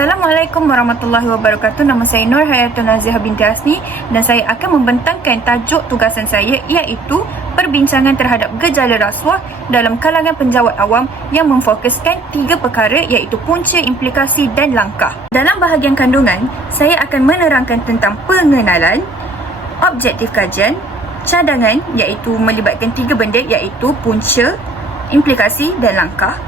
Assalamualaikum warahmatullahi wabarakatuh. Nama saya Nur Hayatul Nazihah binti Asni dan saya akan membentangkan tajuk tugasan saya, iaitu perbincangan terhadap gejala rasuah dalam kalangan penjawat awam yang memfokuskan 3 perkara, iaitu punca, implikasi dan langkah. Dalam bahagian kandungan, saya akan menerangkan tentang pengenalan, objektif kajian, cadangan iaitu melibatkan 3 benda, iaitu punca, implikasi dan langkah,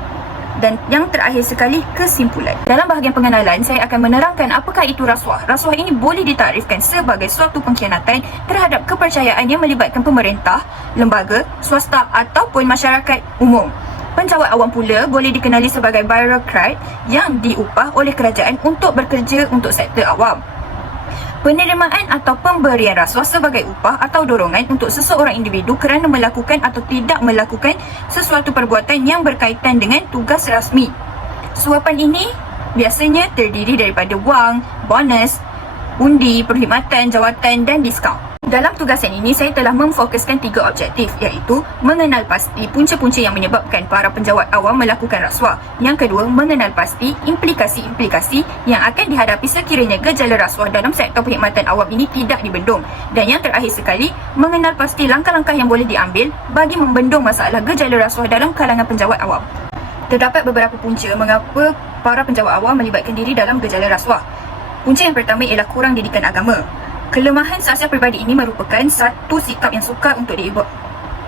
dan yang terakhir sekali, kesimpulan. Dalam bahagian pengenalan, saya akan menerangkan apakah itu rasuah. Rasuah ini boleh ditarifkan sebagai suatu pengkhianatan terhadap kepercayaan yang melibatkan pemerintah, lembaga, swasta ataupun masyarakat umum. Penjawat awam pula boleh dikenali sebagai birokrat yang diupah oleh kerajaan untuk bekerja untuk sektor awam. Penerimaan atau pemberian rasuah sebagai upah atau dorongan untuk seseorang individu kerana melakukan atau tidak melakukan sesuatu perbuatan yang berkaitan dengan tugas rasmi. Suapan ini biasanya terdiri daripada wang, bonus, undi, perkhidmatan, jawatan dan diskaun. Dalam tugasan ini, saya telah memfokuskan 3 objektif, iaitu mengenal pasti punca-punca yang menyebabkan para penjawat awam melakukan rasuah. Yang kedua, mengenal pasti implikasi-implikasi yang akan dihadapi sekiranya gejala rasuah dalam sektor perkhidmatan awam ini tidak dibendung. Dan yang terakhir sekali, mengenal pasti langkah-langkah yang boleh diambil bagi membendung masalah gejala rasuah dalam kalangan penjawat awam. Terdapat beberapa punca mengapa para penjawat awam melibatkan diri dalam gejala rasuah. Punca yang pertama ialah kurang didikan agama. Kelemahan sasial peribadi ini merupakan satu sikap yang sukar untuk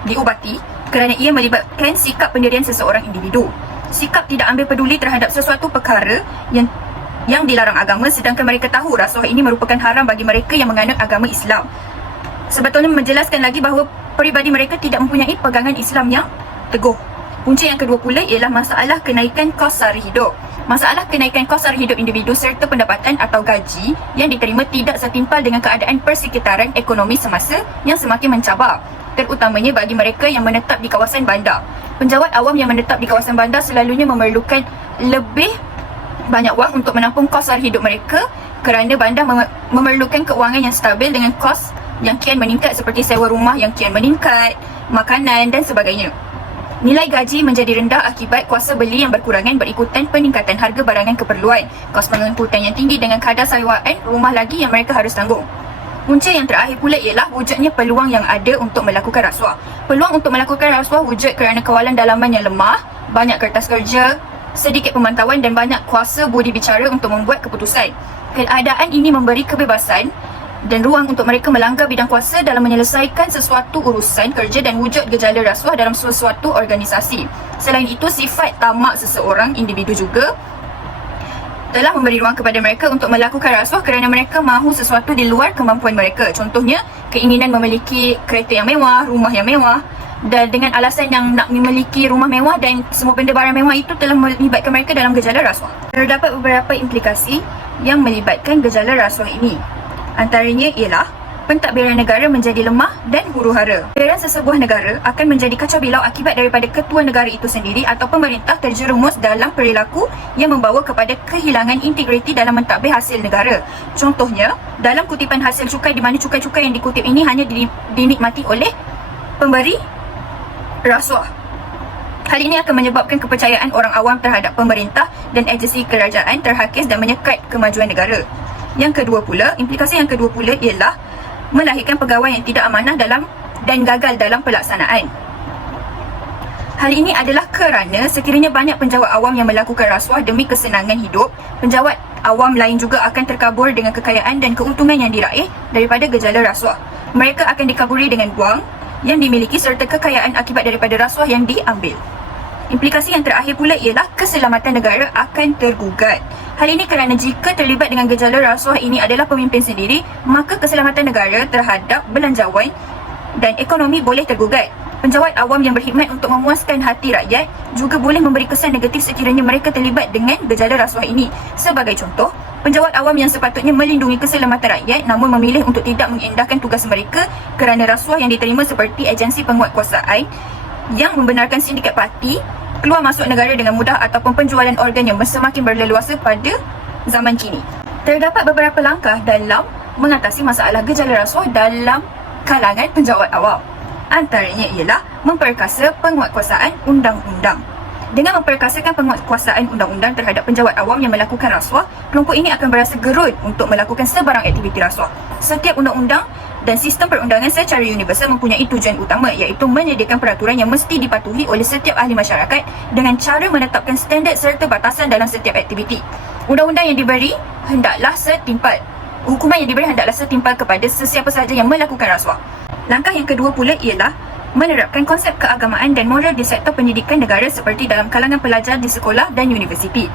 diubati kerana ia melibatkan sikap pendirian seseorang individu. Sikap tidak ambil peduli terhadap sesuatu perkara yang dilarang agama, sedangkan mereka tahu rasuah ini merupakan haram bagi mereka yang menganut agama Islam. Sebetulnya menjelaskan lagi bahawa peribadi mereka tidak mempunyai pegangan Islam yang teguh. Punca yang kedua pula ialah masalah kenaikan kos sara hidup. Masalah kenaikan kos sara hidup individu serta pendapatan atau gaji yang diterima tidak setimpal dengan keadaan persekitaran ekonomi semasa yang semakin mencabar, terutamanya bagi mereka yang menetap di kawasan bandar. Penjawat awam yang menetap di kawasan bandar selalunya memerlukan lebih banyak wang untuk menampung kos sara hidup mereka kerana bandar memerlukan keuangan yang stabil dengan kos yang kian meningkat seperti sewa rumah yang kian meningkat, makanan dan sebagainya. Nilai gaji menjadi rendah akibat kuasa beli yang berkurangan berikutan peningkatan harga barangan keperluan, kos pengangkutan yang tinggi dengan kadar sewaan rumah lagi yang mereka harus tanggung. Punca yang terakhir pula ialah wujudnya peluang yang ada untuk melakukan rasuah. Peluang untuk melakukan rasuah wujud kerana kawalan dalaman yang lemah, banyak kertas kerja, sedikit pemantauan dan banyak kuasa budi bicara untuk membuat keputusan. Keadaan ini memberi kebebasan dan ruang untuk mereka melanggar bidang kuasa dalam menyelesaikan sesuatu urusan kerja dan wujud gejala rasuah dalam sesuatu organisasi. Selain itu, sifat tamak seseorang individu juga telah memberi ruang kepada mereka untuk melakukan rasuah kerana mereka mahu sesuatu di luar kemampuan mereka. Contohnya, keinginan memiliki kereta yang mewah, rumah yang mewah, dan dengan alasan yang nak memiliki rumah mewah dan semua benda barang mewah itu telah melibatkan mereka dalam gejala rasuah. Terdapat beberapa implikasi yang melibatkan gejala rasuah ini. Antaranya ialah pentadbiran negara menjadi lemah dan huru-hara. Pentadbiran sesebuah negara akan menjadi kacau bilau akibat daripada ketua negara itu sendiri atau pemerintah terjerumus dalam perilaku yang membawa kepada kehilangan integriti dalam mentadbir hasil negara. Contohnya, dalam kutipan hasil cukai di mana cukai-cukai yang dikutip ini hanya dinikmati oleh pemberi rasuah. Hal ini akan menyebabkan kepercayaan orang awam terhadap pemerintah dan agensi kerajaan terhakis dan menyekat kemajuan negara. Yang kedua pula, implikasi yang kedua pula ialah melahirkan pegawai yang tidak amanah dan gagal dalam pelaksanaan. Hal ini adalah kerana sekiranya banyak penjawat awam yang melakukan rasuah demi kesenangan hidup, penjawat awam lain juga akan terkabur dengan kekayaan dan keuntungan yang diraih daripada gejala rasuah. Mereka akan dikaburi dengan wang yang dimiliki serta kekayaan akibat daripada rasuah yang diambil. Implikasi yang terakhir pula ialah keselamatan negara akan tergugat. Hal ini kerana jika terlibat dengan gejala rasuah ini adalah pemimpin sendiri, maka keselamatan negara terhadap belanjawan dan ekonomi boleh tergugat. Penjawat awam yang berkhidmat untuk memuaskan hati rakyat juga boleh memberi kesan negatif sekiranya mereka terlibat dengan gejala rasuah ini. Sebagai contoh, penjawat awam yang sepatutnya melindungi keselamatan rakyat namun memilih untuk tidak mengendahkan tugas mereka kerana rasuah yang diterima seperti agensi penguatkuasaan yang membenarkan sindikat parti keluar masuk negara dengan mudah ataupun penjualan organ yang semakin berleluasa pada zaman kini. Terdapat beberapa langkah dalam mengatasi masalah gejala rasuah dalam kalangan penjawat awam. Antaranya ialah memperkasa penguatkuasaan undang-undang. Dengan memperkasakan penguasaan undang-undang terhadap penjawat awam yang melakukan rasuah, kelompok ini akan berasa gerun untuk melakukan sebarang aktiviti rasuah. Setiap undang-undang dan sistem perundangan secara universal mempunyai tujuan utama, iaitu menyediakan peraturan yang mesti dipatuhi oleh setiap ahli masyarakat dengan cara menetapkan standard serta batasan dalam setiap aktiviti. Undang-undang yang diberi hendaklah setimpal. Hukuman yang diberi hendaklah setimpal kepada sesiapa sahaja yang melakukan rasuah. Langkah yang kedua pula ialah menerapkan konsep keagamaan dan moral di sektor pendidikan negara seperti dalam kalangan pelajar di sekolah dan universiti.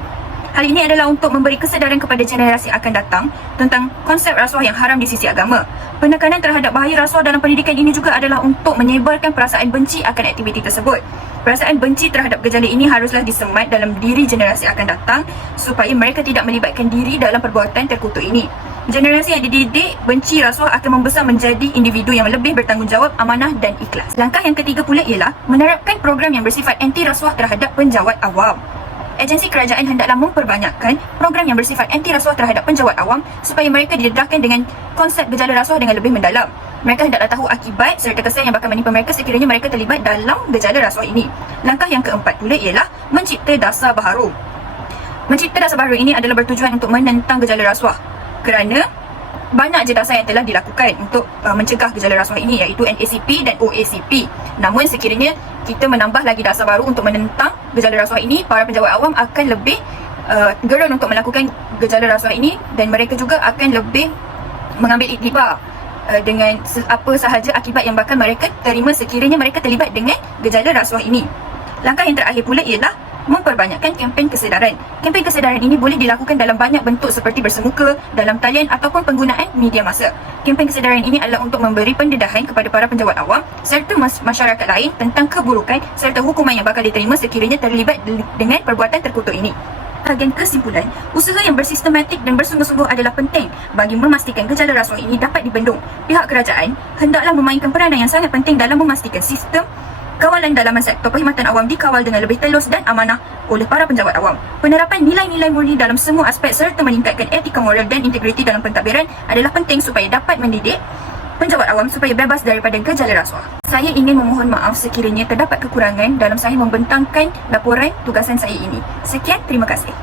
Hal ini adalah untuk memberi kesedaran kepada generasi akan datang tentang konsep rasuah yang haram di sisi agama. Penekanan terhadap bahaya rasuah dalam pendidikan ini juga adalah untuk menyebarkan perasaan benci akan aktiviti tersebut. Perasaan benci terhadap gejala ini haruslah disemat dalam diri generasi akan datang supaya mereka tidak melibatkan diri dalam perbuatan terkutuk ini. Generasi yang dididik benci rasuah akan membesar menjadi individu yang lebih bertanggungjawab, amanah dan ikhlas. Langkah yang ketiga pula ialah menerapkan program yang bersifat anti rasuah terhadap penjawat awam. Agensi kerajaan hendaklah memperbanyakkan program yang bersifat anti rasuah terhadap penjawat awam supaya mereka didedahkan dengan konsep gejala rasuah dengan lebih mendalam. Mereka hendaklah tahu akibat serta kesan yang bakal menimpa mereka sekiranya mereka terlibat dalam gejala rasuah ini. Langkah yang keempat pula ialah mencipta dasar baharu. Mencipta dasar baharu ini adalah bertujuan untuk menentang gejala rasuah, kerana banyak je dasar yang telah dilakukan untuk mencegah gejala rasuah ini, iaitu NACP dan OACP. Namun sekiranya kita menambah lagi dasar baru untuk menentang gejala rasuah ini, para penjawat awam akan lebih gerun untuk melakukan gejala rasuah ini dan mereka juga akan lebih mengambil iktibar dengan apa sahaja akibat yang bakal mereka terima sekiranya mereka terlibat dengan gejala rasuah ini. Langkah yang terakhir pula ialah memperbanyakkan kempen kesedaran. Kempen kesedaran ini boleh dilakukan dalam banyak bentuk seperti bersemuka, dalam talian ataupun penggunaan media massa. Kempen kesedaran ini adalah untuk memberi pendedahan kepada para penjawat awam serta masyarakat lain tentang keburukan serta hukuman yang bakal diterima sekiranya terlibat dengan perbuatan terkutuk ini. Bahagian kesimpulan, usaha yang bersistematik dan bersungguh-sungguh adalah penting bagi memastikan gejala rasuah ini dapat dibendung. Pihak kerajaan hendaklah memainkan peranan yang sangat penting dalam memastikan sistem kawalan dalaman sektor perkhidmatan awam dikawal dengan lebih telus dan amanah oleh para penjawat awam. Penerapan nilai-nilai murni dalam semua aspek serta meningkatkan etika moral dan integriti dalam pentadbiran adalah penting supaya dapat mendidik penjawat awam supaya bebas daripada gejala rasuah. Saya ingin memohon maaf sekiranya terdapat kekurangan dalam saya membentangkan laporan tugasan saya ini. Sekian, terima kasih.